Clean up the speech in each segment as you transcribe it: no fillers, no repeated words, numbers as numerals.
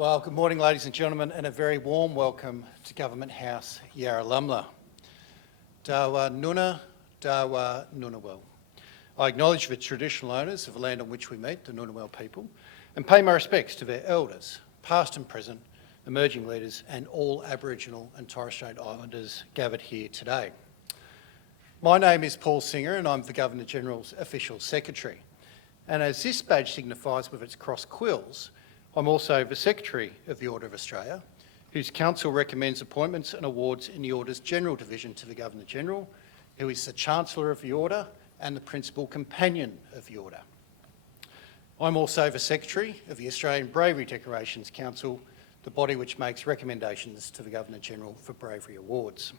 Well, good morning, ladies and gentlemen, and a very warm welcome to Government House, Yarralumla. Dawa Nuna, Dawa Nunawal. I acknowledge the traditional owners of the land on which we meet, the Ngunnawal people, and pay my respects to their elders, past and present, emerging leaders, and all Aboriginal and Torres Strait Islanders gathered here today. My name is Paul Singer, and I'm the Governor-General's Official Secretary. And as this badge signifies with its cross quills, I'm also the Secretary of the Order of Australia, whose Council recommends appointments and awards in the Order's General Division to the Governor-General, who is the Chancellor of the Order and the Principal Companion of the Order. I'm also the Secretary of the Australian Bravery Decorations Council, the body which makes recommendations to the Governor-General for Bravery Awards.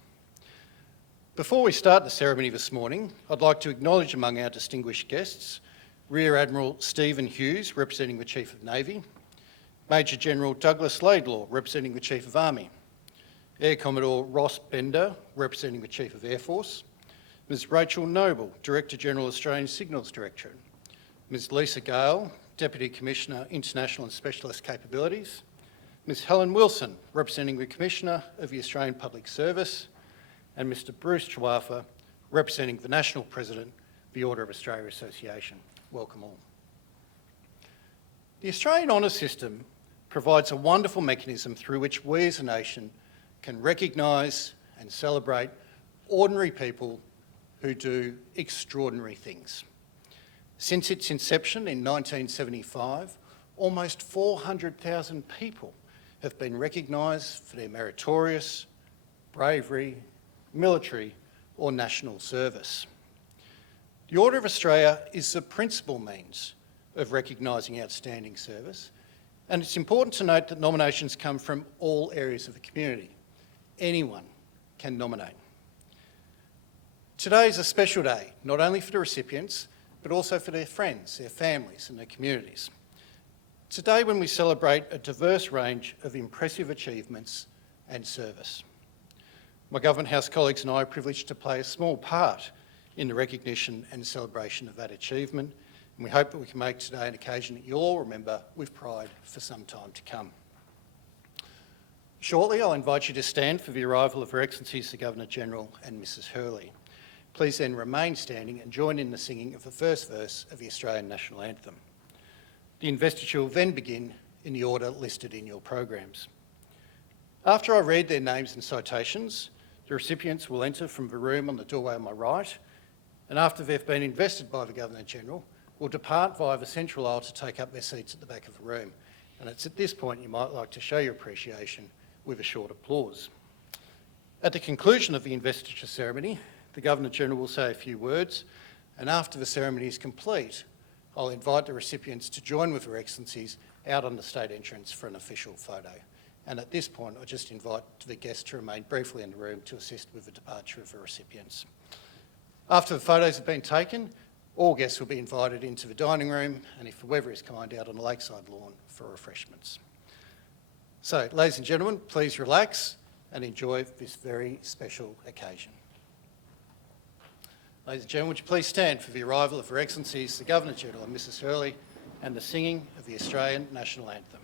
Before we start the ceremony this morning, I'd like to acknowledge among our distinguished guests Rear Admiral Stephen Hughes, representing the Chief of Navy, Major General Douglas Laidlaw, representing the Chief of Army, Air Commodore Ross Bender, representing the Chief of Air Force, Ms Rachel Noble, Director General Australian Signals Directorate, Ms Lisa Gale, Deputy Commissioner International and Specialist Capabilities, Ms Helen Wilson, representing the Commissioner of the Australian Public Service, and Mr Bruce Chiwafa, representing the National President of the Order of Australia Association. Welcome all. The Australian Honours System provides a wonderful mechanism through which we as a nation can recognise and celebrate ordinary people who do extraordinary things. Since its inception in 1975, almost 400,000 people have been recognised for their meritorious, bravery, military or national service. The Order of Australia is the principal means of recognising outstanding service, and it's important to note that nominations come from all areas of the community. Anyone can nominate. Today is a special day, not only for the recipients, but also for their friends, their families and their communities. It's a day when we celebrate a diverse range of impressive achievements and service. My Government House colleagues and I are privileged to play a small part in the recognition and celebration of that achievement, and we hope that we can make today an occasion that you'll all remember with pride for some time to come. Shortly, I'll invite you to stand for the arrival of Her Excellencies the Governor-General and Mrs Hurley. Please then remain standing and join in the singing of the first verse of the Australian National Anthem. The investiture will then begin in the order listed in your programs. After I read their names and citations, the recipients will enter from the room on the doorway on my right, and after they've been invested by the Governor-General, will depart via the central aisle to take up their seats at the back of the room. And it's at this point you might like to show your appreciation with a short applause. At the conclusion of the investiture ceremony, the Governor-General will say a few words, and after the ceremony is complete, I'll invite the recipients to join with Her Excellencies out on the state entrance for an official photo. And at this point, I just invite the guests to remain briefly in the room to assist with the departure of the recipients. After the photos have been taken, all guests will be invited into the dining room, and if the weather is kind, out on the lakeside lawn for refreshments. So, ladies and gentlemen, please relax and enjoy this very special occasion. Ladies and gentlemen, would you please stand for the arrival of Her Excellencies the Governor-General and Mrs Hurley and the singing of the Australian National Anthem.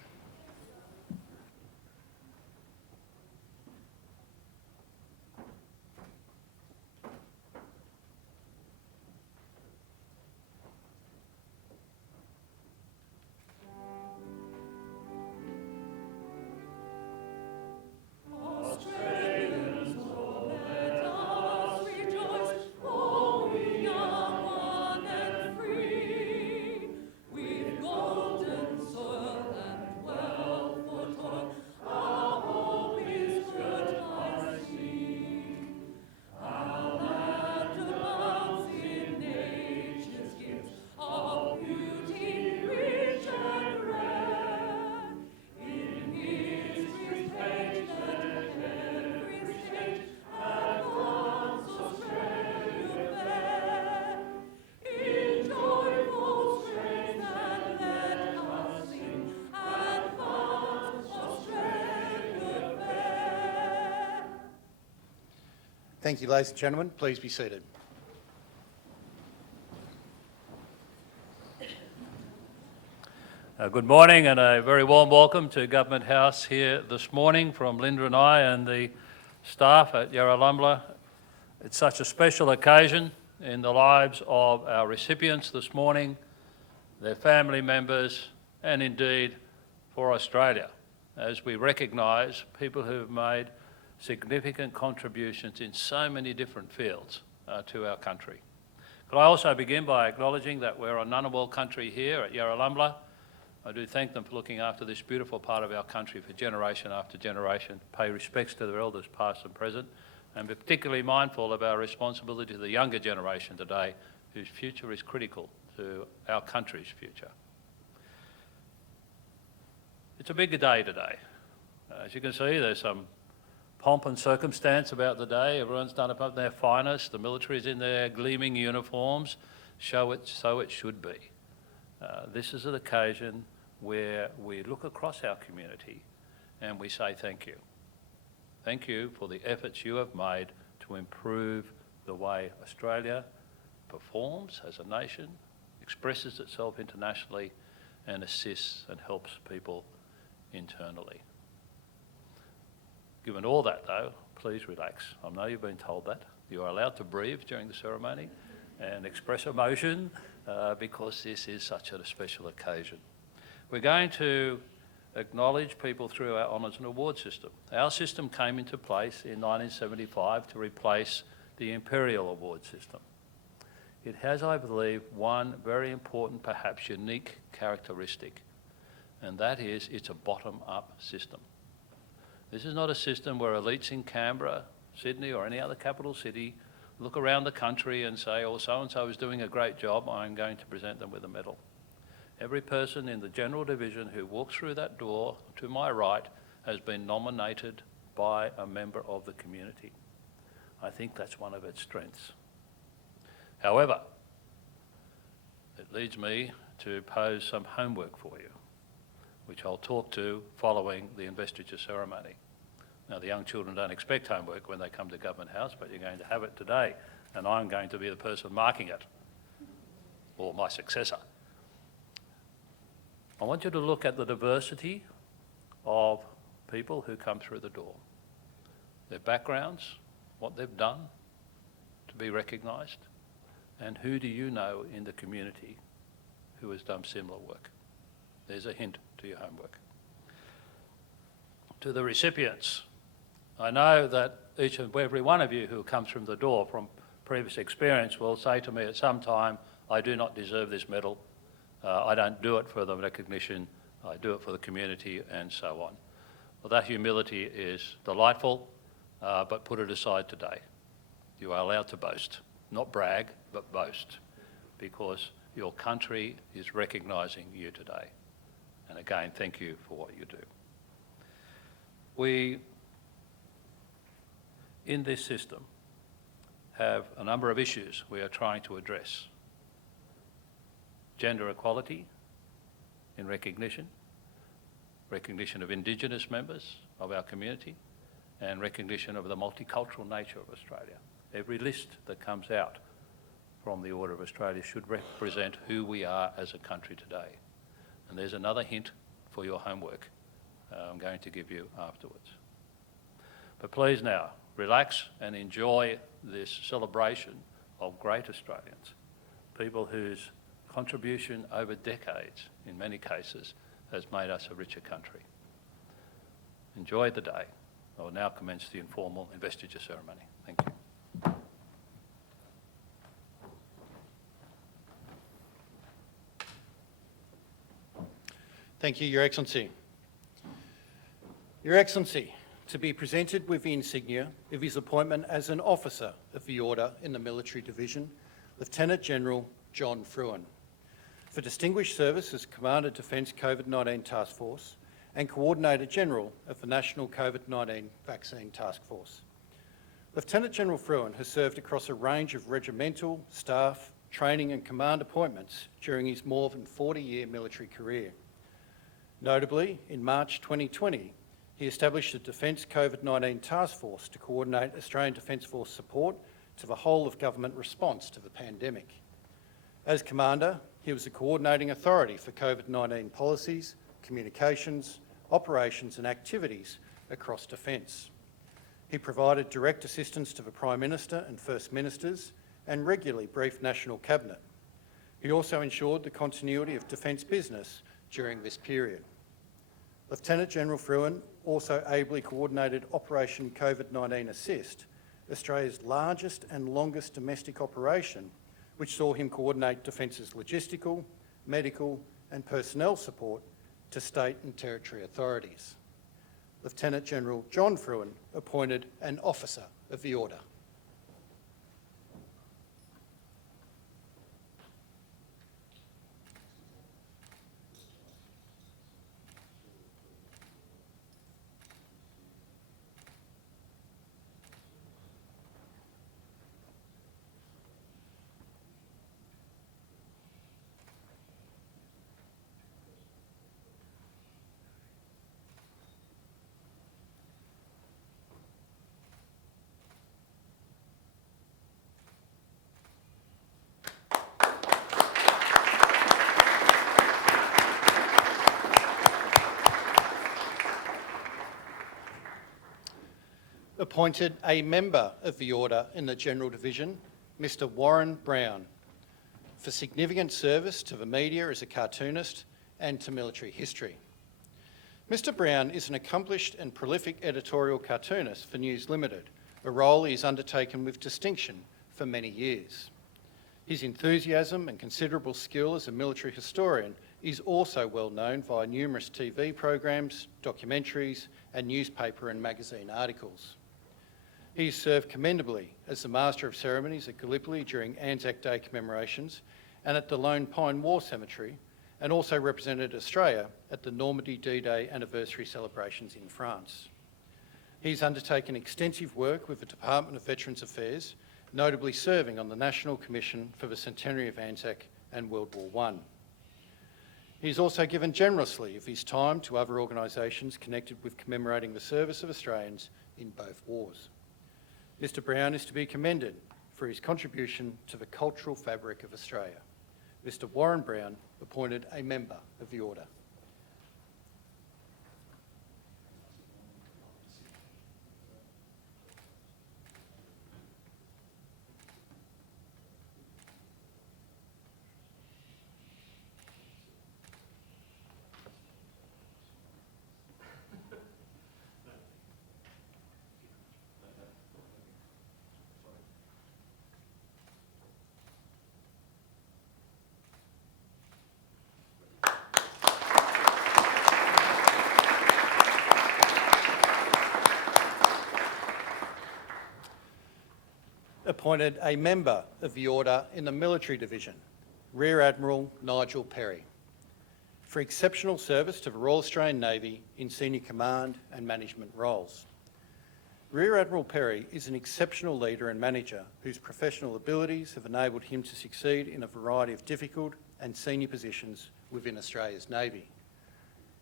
Thank you, ladies and gentlemen. Please be seated. Good morning and a very warm welcome to Government House here this morning from Linda and I and the staff at Yarralumla. It's such a special occasion in the lives of our recipients this morning, their family members and indeed for Australia, as we recognise people who have made significant contributions in so many different fields to our country. Could I also begin by acknowledging that we're a Ngunnawal country here at Yarralumla. I do thank them for looking after this beautiful part of our country for generation after generation, pay respects to their elders past and present, and be particularly mindful of our responsibility to the younger generation today, whose future is critical to our country's future. It's a big day today. As you can see, there's some pomp and circumstance about the day. Everyone's done up their finest. The military's in their gleaming uniforms. So it should be. This is an occasion where we look across our community and we say thank you. Thank you for the efforts you have made to improve the way Australia performs as a nation, expresses itself internationally and assists and helps people internally. Given all that though, please relax. I know you've been told that. You are allowed to breathe during the ceremony and express emotion because this is such a special occasion. We're going to acknowledge people through our honours and award system. Our system came into place in 1975 to replace the Imperial Award system. It has, I believe, one very important, perhaps unique characteristic, and that is it's a bottom-up system. This is not a system where elites in Canberra, Sydney or any other capital city look around the country and say, oh, so-and-so is doing a great job, I'm going to present them with a medal. Every person in the General Division who walks through that door to my right has been nominated by a member of the community. I think that's one of its strengths. However, it leads me to pose some homework for you, which I'll talk to following the investiture ceremony. Now, the young children don't expect homework when they come to Government House, but you're going to have it today, and I'm going to be the person marking it, or my successor. I want you to look at the diversity of people who come through the door, their backgrounds, what they've done to be recognised, and who do you know in the community who has done similar work. There's a hint to your homework. To the recipients, I know that each and every one of you who comes from the door from previous experience will say to me at some time, I do not deserve this medal. I don't do it for the recognition, I do it for the community and so on. Well, that humility is delightful, but put it aside today. You are allowed to boast, not brag, but boast, because your country is recognising you today. And again, thank you for what you do. We, in this system, have a number of issues we are trying to address. Gender equality in recognition of Indigenous members of our community, and recognition of the multicultural nature of Australia. Every list that comes out from the Order of Australia should represent who we are as a country today. And there's another hint for your homework I'm going to give you afterwards. But please now, relax and enjoy this celebration of great Australians, people whose contribution over decades, in many cases, has made us a richer country. Enjoy the day. I will now commence the informal investiture ceremony. Thank you. Thank you, Your Excellency. Your Excellency, to be presented with the insignia of his appointment as an officer of the Order in the Military Division, Lieutenant General John Fruin, for distinguished service as Commander Defence COVID-19 Task Force and Coordinator General of the National COVID-19 Vaccine Task Force. Lieutenant General Fruin has served across a range of regimental, staff, training and command appointments during his more than 40-year military career. Notably, in March 2020, he established a Defence COVID-19 Task Force to coordinate Australian Defence Force support to the whole of government response to the pandemic. As Commander, he was the coordinating authority for COVID-19 policies, communications, operations and activities across Defence. He provided direct assistance to the Prime Minister and First Ministers and regularly briefed National Cabinet. He also ensured the continuity of Defence business during this period. Lieutenant General Fruin also ably coordinated Operation COVID-19 Assist, Australia's largest and longest domestic operation, which saw him coordinate Defence's logistical, medical and personnel support to state and territory authorities. Lieutenant General John Fruin appointed an Officer of the Order. Appointed a Member of the Order in the General Division, Mr Warren Brown, for significant service to the media as a cartoonist and to military history. Mr Brown is an accomplished and prolific editorial cartoonist for News Limited, a role he has undertaken with distinction for many years. His enthusiasm and considerable skill as a military historian is also well known via numerous TV programs, documentaries and newspaper and magazine articles. He has served commendably as the Master of Ceremonies at Gallipoli during Anzac Day commemorations and at the Lone Pine War Cemetery, and also represented Australia at the Normandy D-Day anniversary celebrations in France. He's undertaken extensive work with the Department of Veterans Affairs, notably serving on the National Commission for the Centenary of Anzac and World War I. He's also given generously of his time to other organisations connected with commemorating the service of Australians in both wars. Mr Brown is to be commended for his contribution to the cultural fabric of Australia. Mr Warren Brown appointed a Member of the Order. Appointed a Member of the Order in the Military Division, Rear Admiral Nigel Perry, for exceptional service to the Royal Australian Navy in senior command and management roles. Rear Admiral Perry is an exceptional leader and manager whose professional abilities have enabled him to succeed in a variety of difficult and senior positions within Australia's Navy.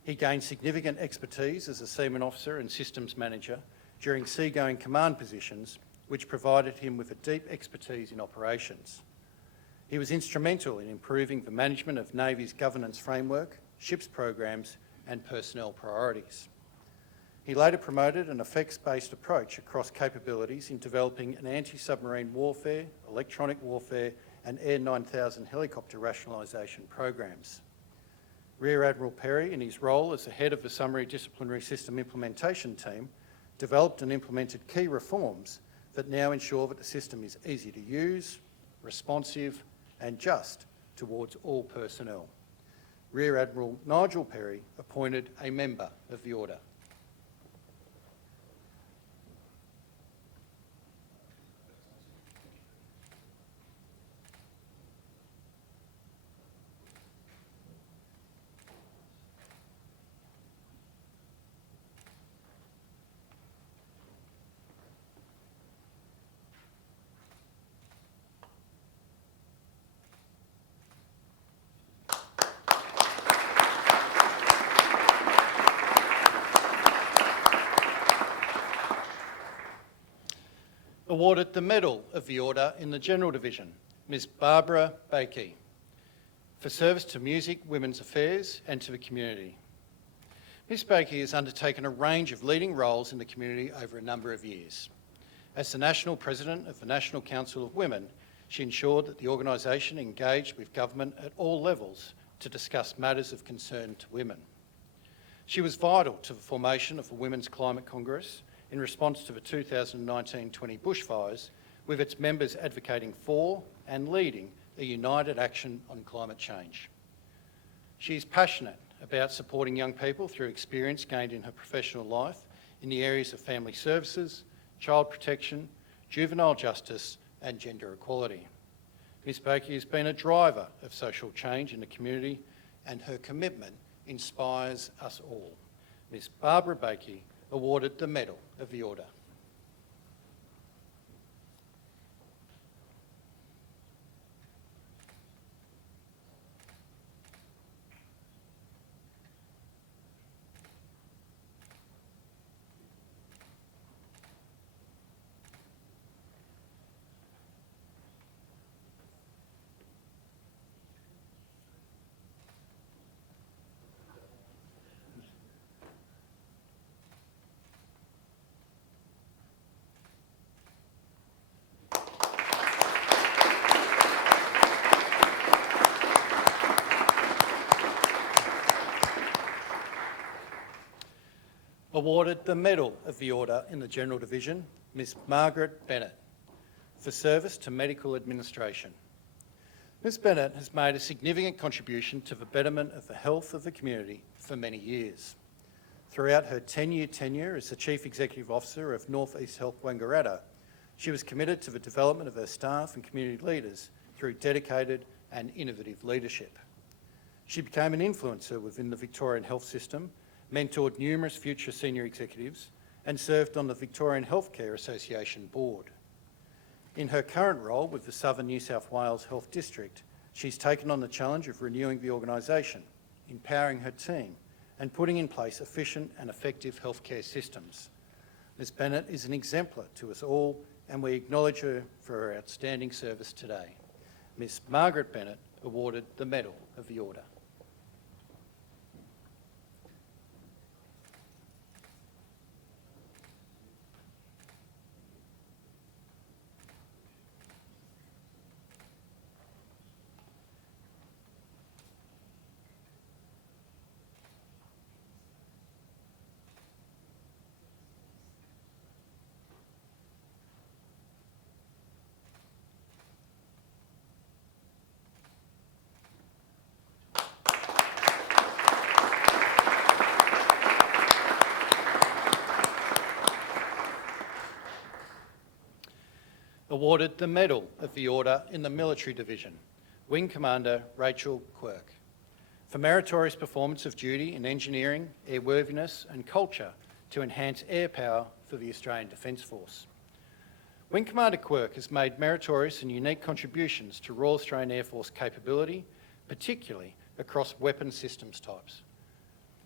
He gained significant expertise as a seaman officer and systems manager during seagoing command positions, which provided him with a deep expertise in operations. He was instrumental in improving the management of Navy's governance framework, ships programs and personnel priorities. He later promoted an effects-based approach across capabilities in developing an anti-submarine warfare, electronic warfare and Air 9000 helicopter rationalisation programs. Rear Admiral Perry, in his role as the head of the Summary Disciplinary System Implementation Team, developed and implemented key reforms that now ensure that the system is easy to use, responsive and just towards all personnel. Rear Admiral Nigel Perry appointed a Member of the Order. Awarded the Medal of the Order in the General Division, Ms Barbara Bakey, for service to music, women's affairs and to the community. Ms Bakey has undertaken a range of leading roles in the community over a number of years. As the National President of the National Council of Women, she ensured that the organisation engaged with government at all levels to discuss matters of concern to women. She was vital to the formation of the Women's Climate Congress in response to the 2019-20 bushfires, with its members advocating for and leading a united action on climate change. She is passionate about supporting young people through experience gained in her professional life in the areas of family services, child protection, juvenile justice and gender equality. Ms Bakey has been a driver of social change in the community and her commitment inspires us all. Ms Barbara Bakey, awarded the Medal of the Order. Awarded the Medal of the Order in the General Division, Ms Margaret Bennett, for service to medical administration. Ms Bennett has made a significant contribution to the betterment of the health of the community for many years. Throughout her 10-year tenure as the Chief Executive Officer of North East Health Wangaratta, she was committed to the development of her staff and community leaders through dedicated and innovative leadership. She became an influencer within the Victorian health system, mentored numerous future senior executives and served on the Victorian Healthcare Association board. In her current role with the Southern New South Wales Health District, she's taken on the challenge of renewing the organisation, empowering her team and putting in place efficient and effective healthcare systems. Ms Bennett is an exemplar to us all and we acknowledge her for her outstanding service today. Ms Margaret Bennett, awarded the Medal of the Order. Awarded the Medal of the Order in the Military Division, Wing Commander Rachel Quirk, for meritorious performance of duty in engineering, airworthiness and culture to enhance air power for the Australian Defence Force. Wing Commander Quirk has made meritorious and unique contributions to Royal Australian Air Force capability, particularly across weapon systems types.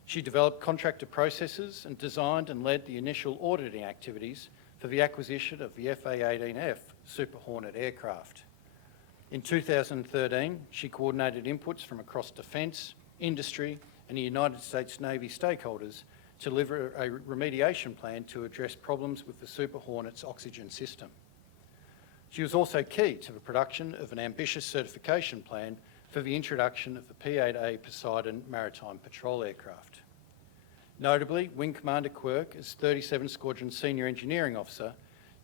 She developed contractor processes and designed and led the initial auditing activities for the acquisition of the FA-18F Super Hornet aircraft. In 2013, she coordinated inputs from across defence, industry and the United States Navy stakeholders to deliver a remediation plan to address problems with the Super Hornet's oxygen system. She was also key to the production of an ambitious certification plan for the introduction of the P-8A Poseidon maritime patrol aircraft. Notably, Wing Commander Quirk, as 37 Squadron Senior Engineering Officer,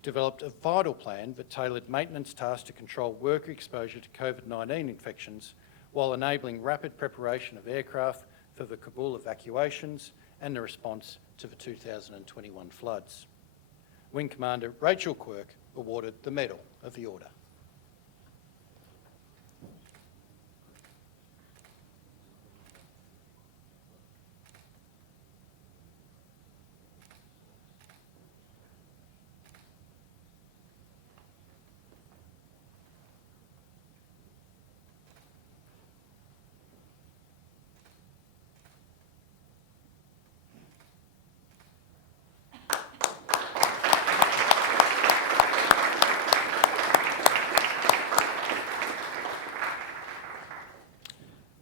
developed a vital plan that tailored maintenance tasks to control worker exposure to COVID-19 infections while enabling rapid preparation of aircraft for the Kabul evacuations and the response to the 2021 floods. Wing Commander Rachel Quirk, awarded the Medal of the Order.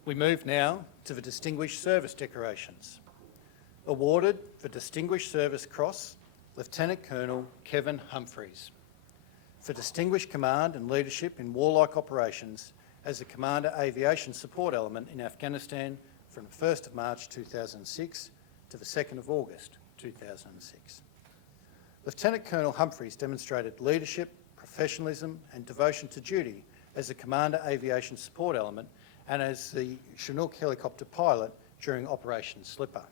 We move now to the Distinguished Service Decorations. Awarded the Distinguished Service Cross, Lieutenant Colonel Kevin Humphreys. For distinguished command and leadership in warlike operations as a Commander Aviation Support Element in Afghanistan from the 1st of March 2006 to the 2nd of August 2006. Lieutenant Colonel Humphreys demonstrated leadership, professionalism and devotion to duty as a Commander Aviation Support Element and as the Chinook helicopter pilot during Operation Slipper.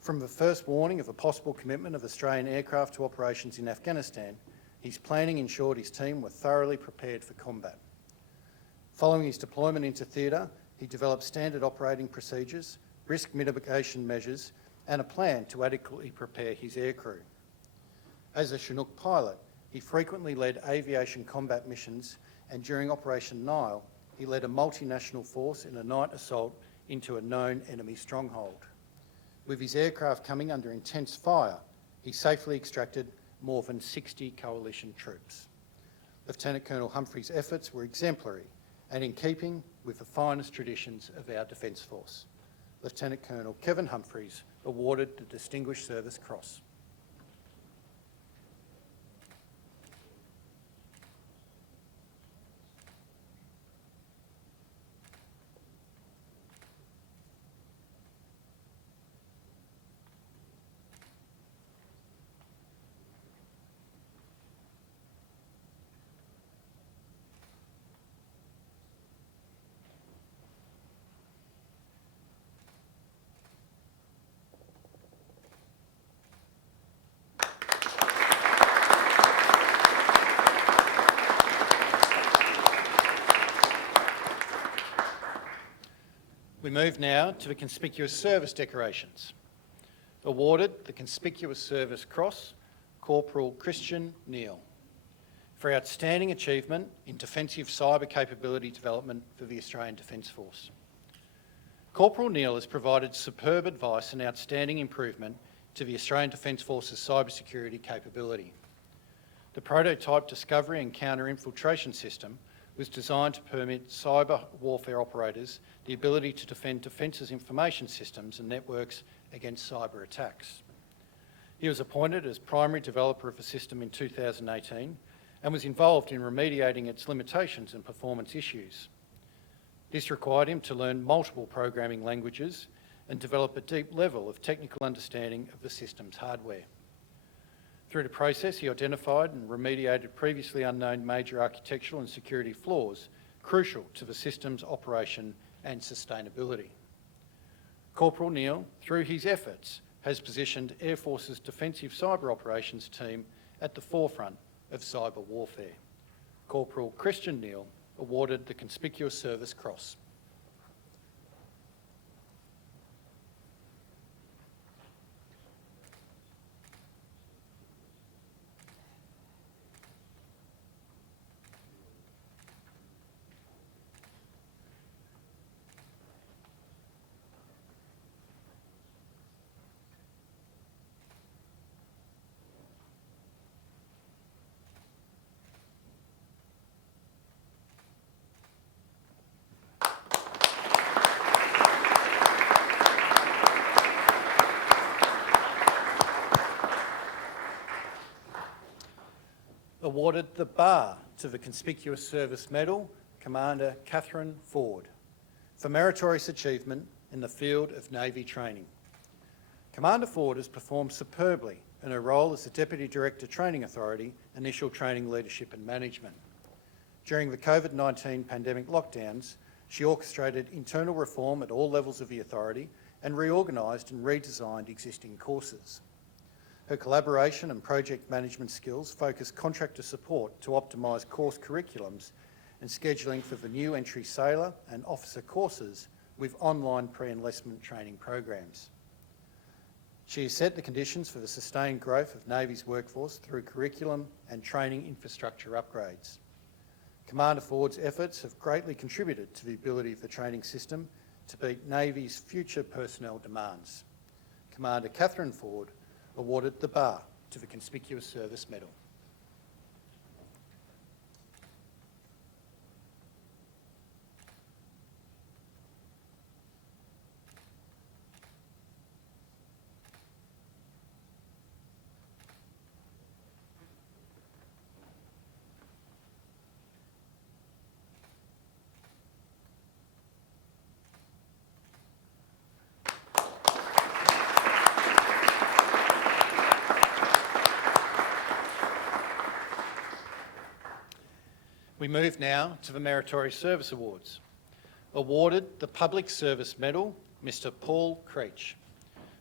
From the first warning of a possible commitment of Australian aircraft to operations in Afghanistan, his planning ensured his team were thoroughly prepared for combat. Following his deployment into theatre, he developed standard operating procedures, risk mitigation measures and a plan to adequately prepare his aircrew. As a Chinook pilot, he frequently led aviation combat missions, and during Operation Nile, he led a multinational force in a night assault into a known enemy stronghold. With his aircraft coming under intense fire, he safely extracted more than 60 coalition troops. Lieutenant Colonel Humphreys' efforts were exemplary and in keeping with the finest traditions of our Defence Force. Lieutenant Colonel Kevin Humphreys awarded the Distinguished Service Cross. We move now to the Conspicuous Service Decorations. Awarded the Conspicuous Service Cross, Corporal Christian Neal, for outstanding achievement in defensive cyber capability development for the Australian Defence Force. Corporal Neal has provided superb advice and outstanding improvement to the Australian Defence Force's cybersecurity capability. The prototype discovery and counter-infiltration system was designed to permit cyber warfare operators the ability to defend Defence's information systems and networks against cyber attacks. He was appointed as primary developer of the system in 2018 and was involved in remediating its limitations and performance issues. This required him to learn multiple programming languages and develop a deep level of technical understanding of the system's hardware. Through the process, he identified and remediated previously unknown major architectural and security flaws crucial to the system's operation and sustainability. Corporal Neal, through his efforts, has positioned Air Force's Defensive Cyber Operations team at the forefront of cyber warfare. Corporal Christian Neal awarded the Conspicuous Service Cross. Awarded the bar to the Conspicuous Service Medal, Commander Catherine Ford, for meritorious achievement in the field of Navy training. Commander Ford has performed superbly in her role as the Deputy Director Training Authority, Initial Training Leadership and Management. During the COVID-19 pandemic lockdowns, she orchestrated internal reform at all levels of the authority and reorganised and redesigned existing courses. Her collaboration and project management skills focus contractor support to optimise course curriculums and scheduling for the new entry sailor and officer courses with online pre-enlistment training programs. She has set the conditions for the sustained growth of Navy's workforce through curriculum and training infrastructure upgrades. Commander Ford's efforts have greatly contributed to the ability of the training system to meet Navy's future personnel demands. Commander Catherine Ford awarded the bar to the Conspicuous Service Medal. We move now to the Meritorious Service Awards. Awarded the Public Service Medal, Mr Paul Creech,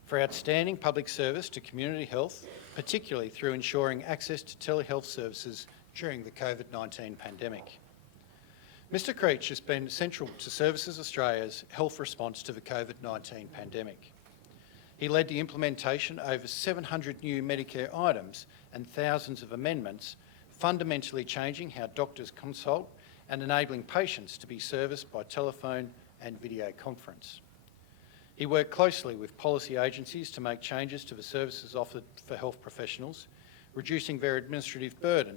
for outstanding public service to community health, particularly through ensuring access to telehealth services during the COVID-19 pandemic. Mr Creech has been central to Services Australia's health response to the COVID-19 pandemic. He led the implementation of over 700 new Medicare items and thousands of amendments, fundamentally changing how doctors consult and enabling patients to be serviced by telephone and video conference. He worked closely with policy agencies to make changes to the services offered for health professionals, reducing their administrative burden,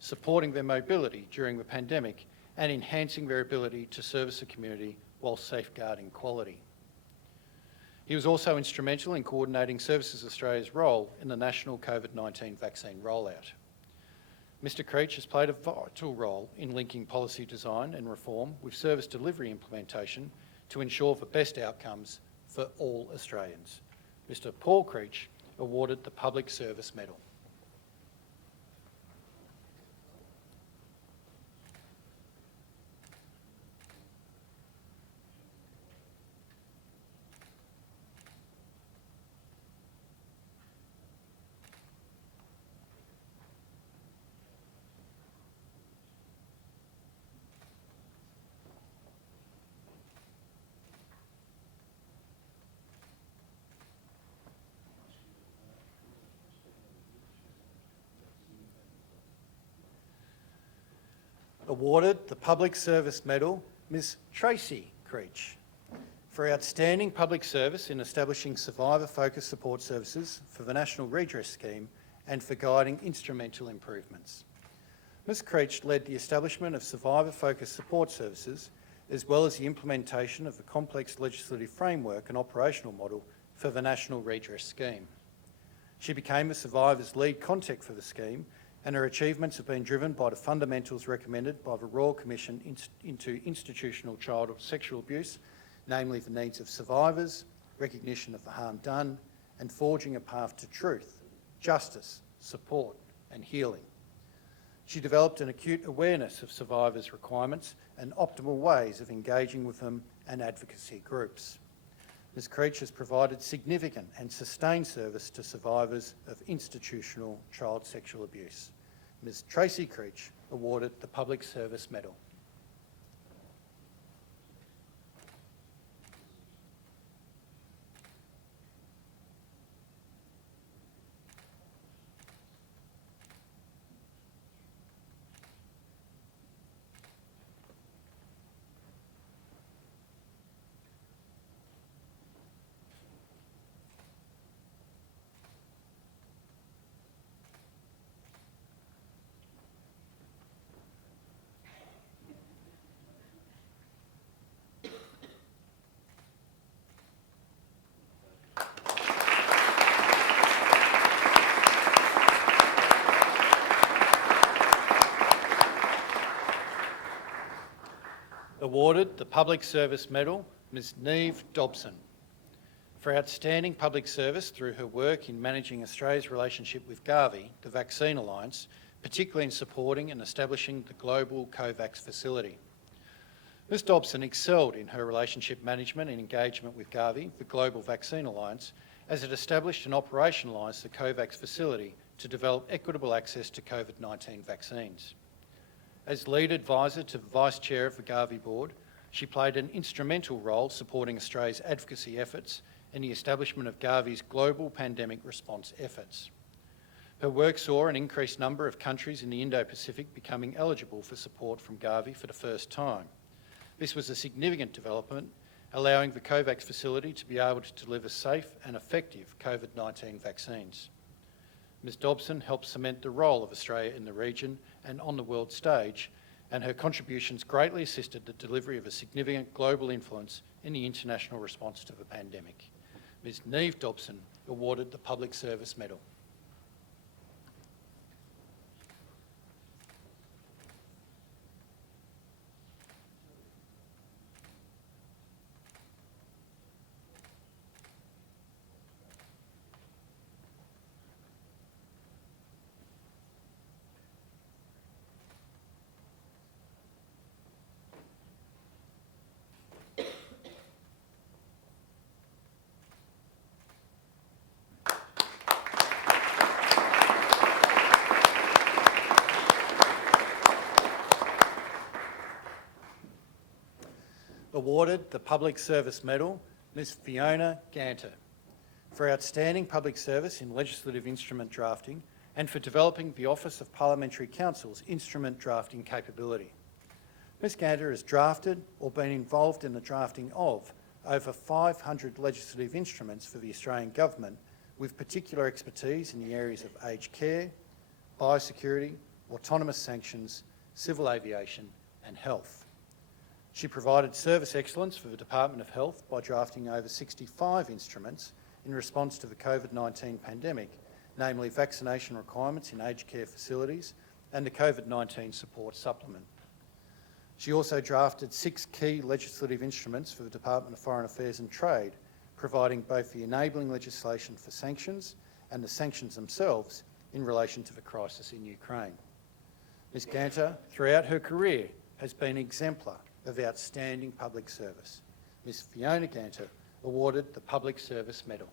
supporting their mobility during the pandemic, and enhancing their ability to service the community while safeguarding quality. He was also instrumental in coordinating Services Australia's role in the national COVID-19 vaccine rollout. Mr Creech has played a vital role in linking policy design and reform with service delivery implementation to ensure the best outcomes for all Australians. Mr Paul Creech awarded the Public Service Medal. Awarded the Public Service Medal, Ms Tracy Creech, for outstanding public service in establishing survivor-focused support services for the National Redress Scheme and for guiding instrumental improvements. Ms Creech led the establishment of survivor-focused support services, as well as the implementation of the complex legislative framework and operational model for the National Redress Scheme. She became the survivor's lead contact for the scheme, and her achievements have been driven by the fundamentals recommended by the Royal Commission into Institutional Child Sexual Abuse, namely the needs of survivors, recognition of the harm done, and forging a path to truth, justice, support and healing. She developed an acute awareness of survivors' requirements and optimal ways of engaging with them and advocacy groups. Ms Creech has provided significant and sustained service to survivors of institutional child sexual abuse. Ms Tracy Creech awarded the Public Service Medal. Awarded the Public Service Medal, Ms Neve Dobson, for outstanding public service through her work in managing Australia's relationship with Gavi, the Vaccine Alliance, particularly in supporting and establishing the global COVAX facility. Ms Dobson excelled in her relationship management and engagement with Gavi, the Global Vaccine Alliance, as it established and operationalised the COVAX facility to develop equitable access to COVID-19 vaccines. As lead advisor to the Vice Chair of the Gavi Board, she played an instrumental role supporting Australia's advocacy efforts and the establishment of Gavi's global pandemic response efforts. Her work saw an increased number of countries in the Indo-Pacific becoming eligible for support from Gavi for the first time. This was a significant development, allowing the COVAX facility to be able to deliver safe and effective COVID-19 vaccines. Ms Dobson helped cement the role of Australia in the region and on the world stage, and her contributions greatly assisted the delivery of a significant global influence in the international response to the pandemic. Ms Neve Dobson awarded the Public Service Medal. awarded the Public Service Medal, Ms Fiona Ganter, for outstanding public service in legislative instrument drafting and for developing the Office of Parliamentary Counsel's instrument drafting capability. Ms Ganter has drafted or been involved in the drafting of over 500 legislative instruments for the Australian Government, with particular expertise in the areas of aged care, biosecurity, autonomous sanctions, civil aviation and health. She provided service excellence for the Department of Health by drafting over 65 instruments in response to the COVID-19 pandemic, namely vaccination requirements in aged care facilities and the COVID-19 support supplement. She also drafted 6 key legislative instruments for the Department of Foreign Affairs and Trade, providing both the enabling legislation for sanctions and the sanctions themselves in relation to the crisis in Ukraine. Ms Ganter, throughout her career, has been an exemplar of outstanding public service. Ms Fiona Ganter, awarded the Public Service Medal.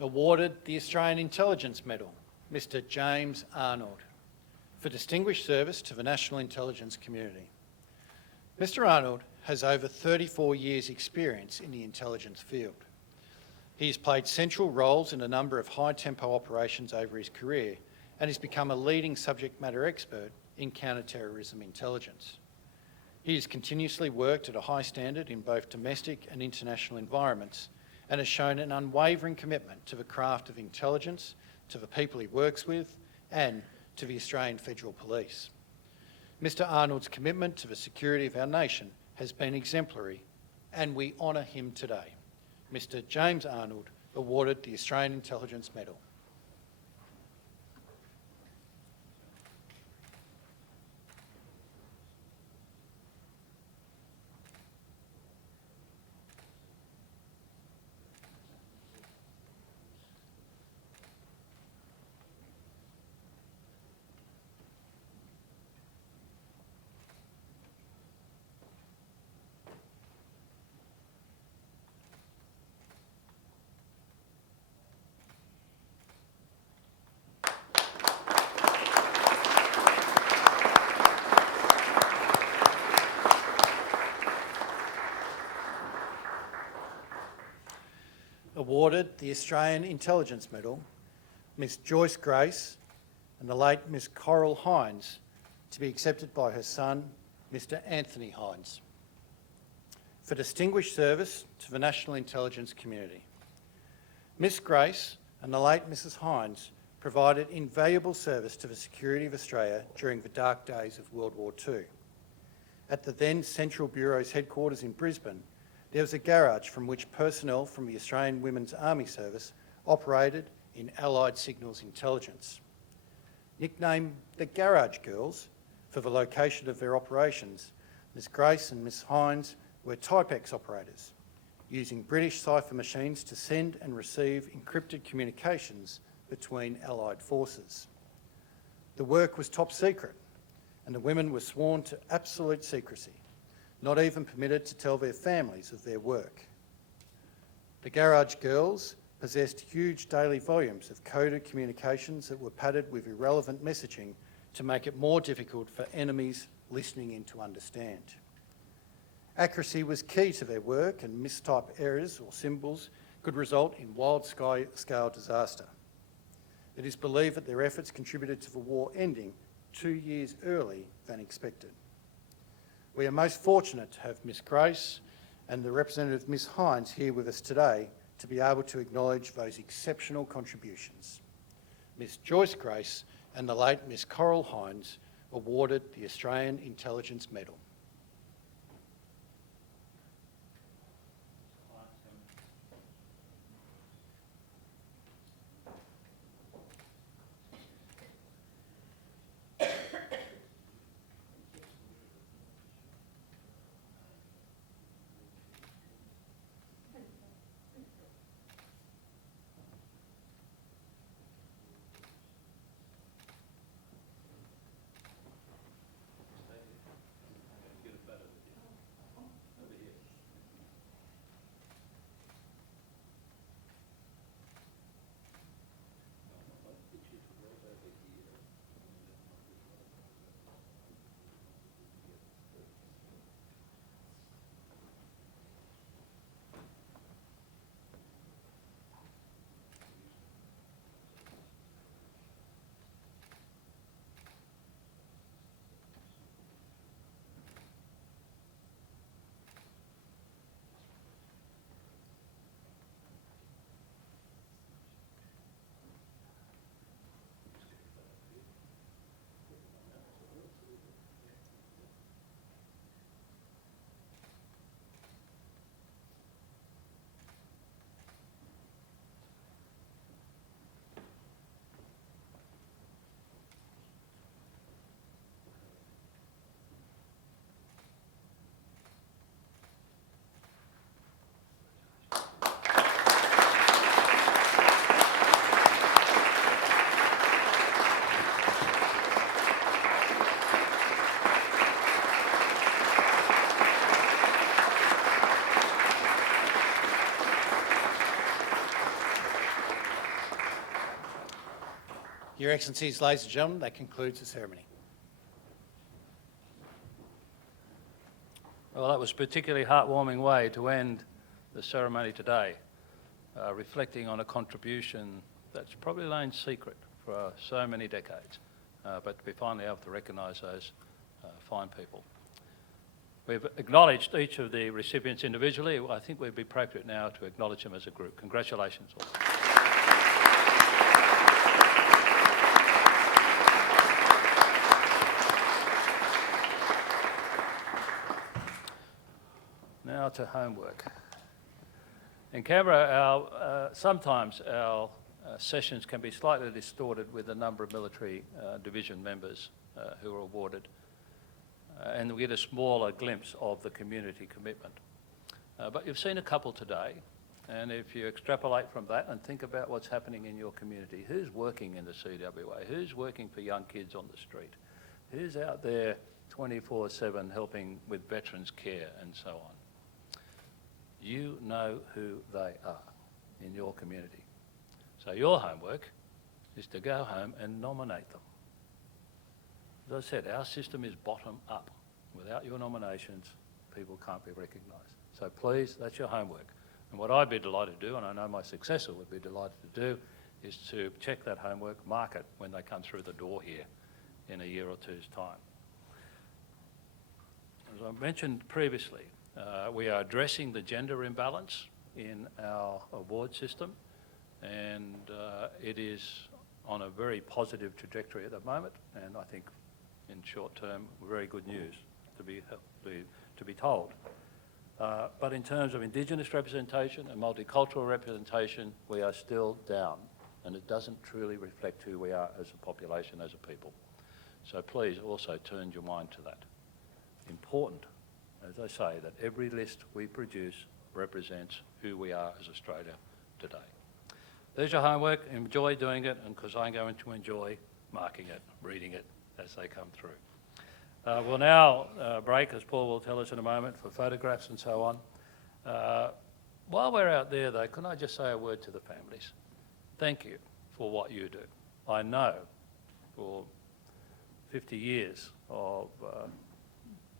Awarded the Australian Intelligence Medal, Mr James Arnold, for distinguished service to the national intelligence community. Mr Arnold has over 34 years' experience in the intelligence field. He has played central roles in a number of high-tempo operations over his career and has become a leading subject matter expert in counter-terrorism intelligence. He has continuously worked at a high standard in both domestic and international environments and has shown an unwavering commitment to the craft of intelligence, to the people he works with, and to the Australian Federal Police. Mr Arnold's commitment to the security of our nation has been exemplary, and we honour him today. Mr James Arnold, awarded the Australian Intelligence Medal. Awarded the Australian Intelligence Medal, Ms Joyce Grace and the late Ms Coral Hines, to be accepted by her son, Mr Anthony Hines, for distinguished service to the national intelligence community. Ms Grace and the late Mrs Hines provided invaluable service to the security of Australia during the dark days of World War II. At the then Central Bureau's headquarters in Brisbane, there was a garage from which personnel from the Australian Women's Army Service operated in Allied Signals Intelligence. Nicknamed the Garage Girls for the location of their operations, Ms Grace and Ms Hines were Typex operators, using British cipher machines to send and receive encrypted communications between Allied forces. The work was top secret, and the women were sworn to absolute secrecy, not even permitted to tell their families of their work. The Garage Girls possessed huge daily volumes of coded communications that were padded with irrelevant messaging to make it more difficult for enemies listening in to understand. Accuracy was key to their work, and mistype errors or symbols could result in wide-scale disaster. It is believed that their efforts contributed to the war ending 2 years early than expected. We are most fortunate to have Ms Grace and the representative Ms Hines here with us today to be able to acknowledge those exceptional contributions. Ms Joyce Grace and the late Ms Coral Hines awarded the Australian Intelligence Medal. Your Excellencies, ladies and gentlemen, that concludes the ceremony. Well, that was a particularly heartwarming way to end the ceremony today, reflecting on a contribution that's probably lain secret for so many decades, but to be finally able to recognise those fine people. We've acknowledged each of the recipients individually. I think it would be appropriate now to acknowledge them as a group. Congratulations all. Now to homework. In Canberra, sometimes our sessions can be slightly distorted with the number of military division members who are awarded, and we get a smaller glimpse of the community commitment. But you've seen a couple today, and if you extrapolate from that and think about what's happening in your community, who's working in the CWA, who's working for young kids on the street, who's out there 24/7 helping with veterans care and so on. You know who they are in your community. So your homework is to go home and nominate them. As I said, our system is bottom up. Without your nominations, people can't be recognised. So please, that's your homework. And what I'd be delighted to do, and I know my successor would be delighted to do, is to check that homework, mark it when they come through the door here in a year or two's time. As I mentioned previously, we are addressing the gender imbalance in our award system, and it is on a very positive trajectory at the moment, and I think in short term, very good news to be told. But in terms of Indigenous representation and multicultural representation, we are still down, and it doesn't truly reflect who we are as a population, as a people. So please also turn your mind to that. Important, as I say, that every list we produce represents who we are as Australia today. There's your homework. Enjoy doing it, and because I'm going to enjoy marking it, reading it as they come through. We'll now break, as Paul will tell us in a moment, for photographs and so on. While we're out there, though, can I just say a word to the families? Thank you for what you do. I know for 50 years of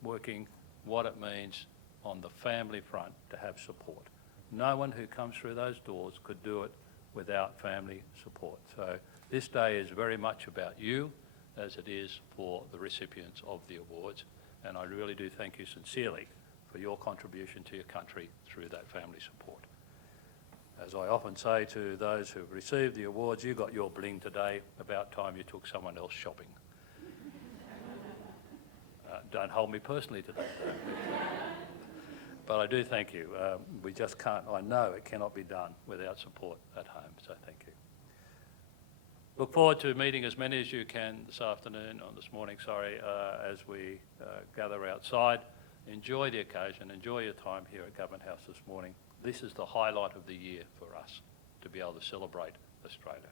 working what it means on the family front to have support. No one who comes through those doors could do it without family support. So this day is very much about you, as it is for the recipients of the awards, and I really do thank you sincerely for your contribution to your country through that family support. As I often say to those who've received the awards, you got your bling today, about time you took someone else shopping. Don't hold me personally to that. But I do thank you. We just can't, I know it cannot be done without support at home, so thank you. Look forward to meeting as many as you can this afternoon, or this morning, sorry, as we gather outside. Enjoy the occasion, enjoy your time here at Government House this morning. This is the highlight of the year for us, to be able to celebrate Australia.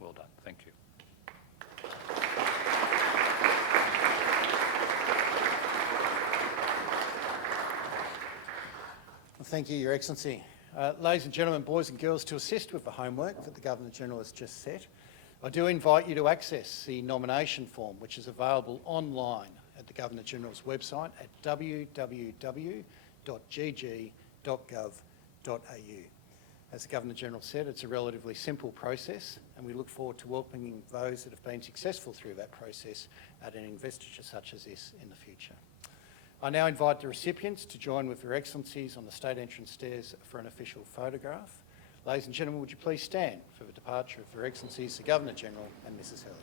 Well done, thank you. Thank you, Your Excellency. Ladies and gentlemen, boys and girls, to assist with the homework that the Governor-General has just set, I do invite you to access the nomination form, which is available online at the Governor-General's website at www.gg.gov.au. As the Governor-General said, it's a relatively simple process, and we look forward to welcoming those that have been successful through that process at an investiture such as this in the future. I now invite the recipients to join with Your Excellencies on the state entrance stairs for an official photograph. Ladies and gentlemen, would you please stand for the departure of Your Excellencies, the Governor-General and Mrs. Hurley.